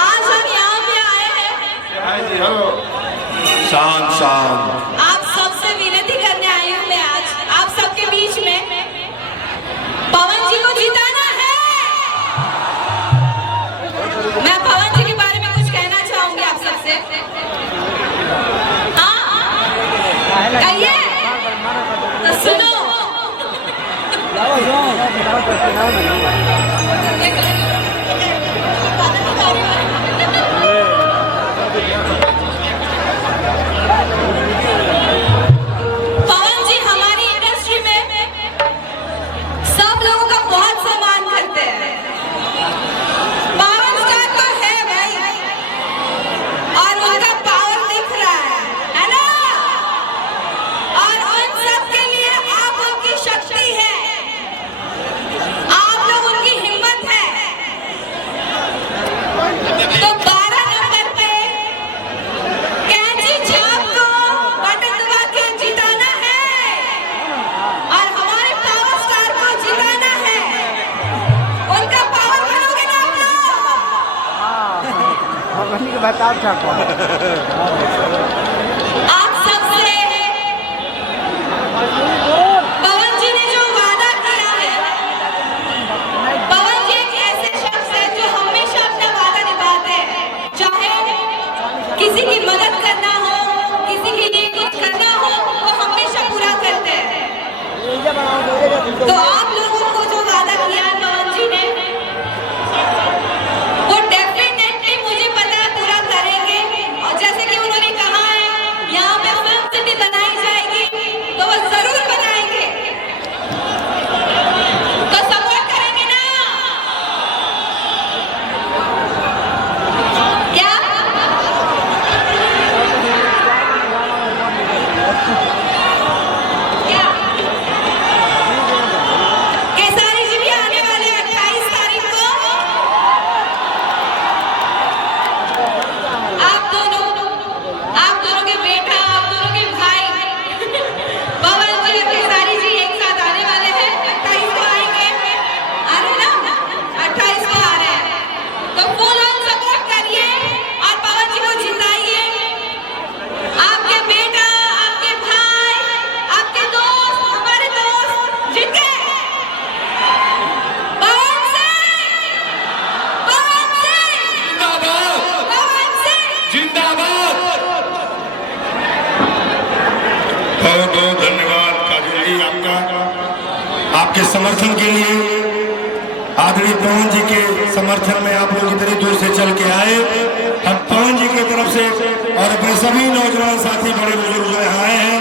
आज हम यहाँ पे आए हैं, शांत शांत। आप सबसे विनती करने आई हूँ मैं आज आप सबके बीच में, पवन जी को जिताना है। मैं पवन जी के बारे में कुछ कहना चाहूंगी आप सबसे। हाँ कहिए तो सुनो। बताओ आप सबसे पवन जी ने जो वादा किया है, पवन जी एक ऐसे शख्स है जो हमेशा अपना वादा निभाते हैं। चाहे किसी की मदद करना हो, किसी के लिए कुछ करना हो, वो हमेशा पूरा करते हैं। तो आप लोगों को जो वादा किया है पवन जी ने, वो डेफिनेटली मुझे पता है पूरा करेंगे। और जैसे कि उन्होंने कहा है यहाँ पे फिल्म सिटी बनाई जाएगी, तो वो जरूर बनाएंगे। तो सपोर्ट करेंगे ना क्या? क्या केसारी जी भी आने वाले 28 तारीख को। आप दोनों के बेटा, आप दोनों के भाई पवन जी और केसारी जी एक साथ आने वाले हैं। 28 को आएंगे, आ रहे ना? 28 को आ रहे हैं, तो फुल ऑन सपोर्ट करिए और पवन जी को जिताइए। आपके बेटा, आपके भाई, आपके दोस्त, हमारे दोस्त जीत गए। पवन सिंह जिंदाबाद। बहुत बहुत धन्यवाद काजल जी आपका, आपके समर्थन के लिए। आदरणीय पवन जी के समर्थन में आप लोग इतनी दूर से चल के आए। हम पवन जी की तरफ से और अपने सभी नौजवान साथी बड़े बुजुर्ग जो यहाँ आए हैं,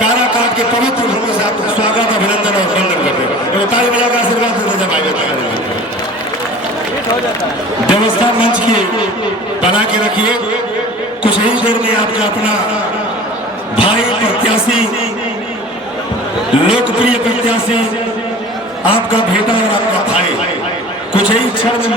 काराकाट के पवित्र भूमि से आपका स्वागत, अभिनंदन और वंदन करते हैं। ताली बजा का आशीर्वाद देते जब व्यवस्था मंच की बना के रखिए। कुछ ही देर में आपका अपना भाई प्रत्याशी, लोकप्रिय प्रत्याशी, आपका बेटा और आपका भाई कुछ ही क्षण में